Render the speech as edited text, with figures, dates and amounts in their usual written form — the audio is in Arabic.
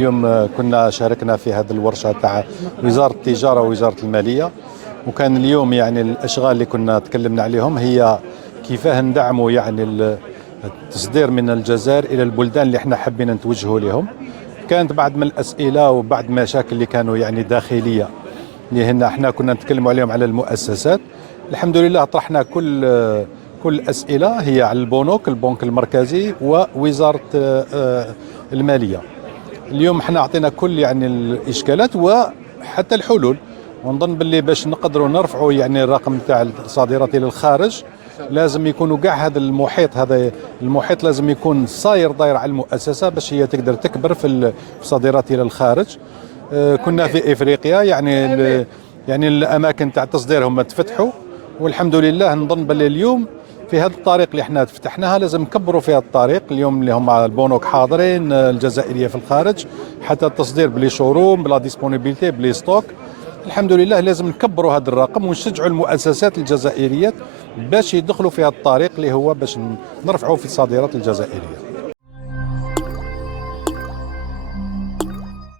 اليوم كنا شاركنا في هذه الورشة تاع وزارة التجارة ووزارة المالية، وكان اليوم يعني الأشغال اللي كنا تكلمنا عليهم هي كيفاه ندعموا يعني التصدير من الجزائر إلى البلدان اللي احنا حابين نتوجهوا لهم. كانت بعض من الأسئلة وبعض المشاكل اللي كانوا يعني داخلية اللي هنا احنا كنا نتكلموا عليهم على المؤسسات. الحمد لله طرحنا كل الأسئلة هي على البنك المركزي ووزارة المالية. اليوم احنا اعطينا كل يعني الاشكالات وحتى الحلول، ونظن باللي باش نقدروا نرفعوا يعني الرقم تاع الصادرات الى الخارج لازم يكونوا كاع هذا المحيط لازم يكون داير على المؤسسه باش هي تقدر تكبر في الصادرات الى الخارج. كنا في افريقيا يعني الاماكن تاع التصدير هم تفتحوا، والحمد لله نظن باللي اليوم في هذا الطريق اللي احنا فتحناها لازم نكبروا في هذا الطريق. اليوم اللي هم البنوك حاضرين الجزائريه في الخارج، حتى التصدير بلي شوروم بلا ديسبونيبيليتي بلي ستوك. الحمد لله لازم نكبروا هذا الرقم ونشجعوا المؤسسات الجزائريه باش يدخلوا في هذا الطريق اللي هو باش نرفعوا في الصادرات الجزائريه.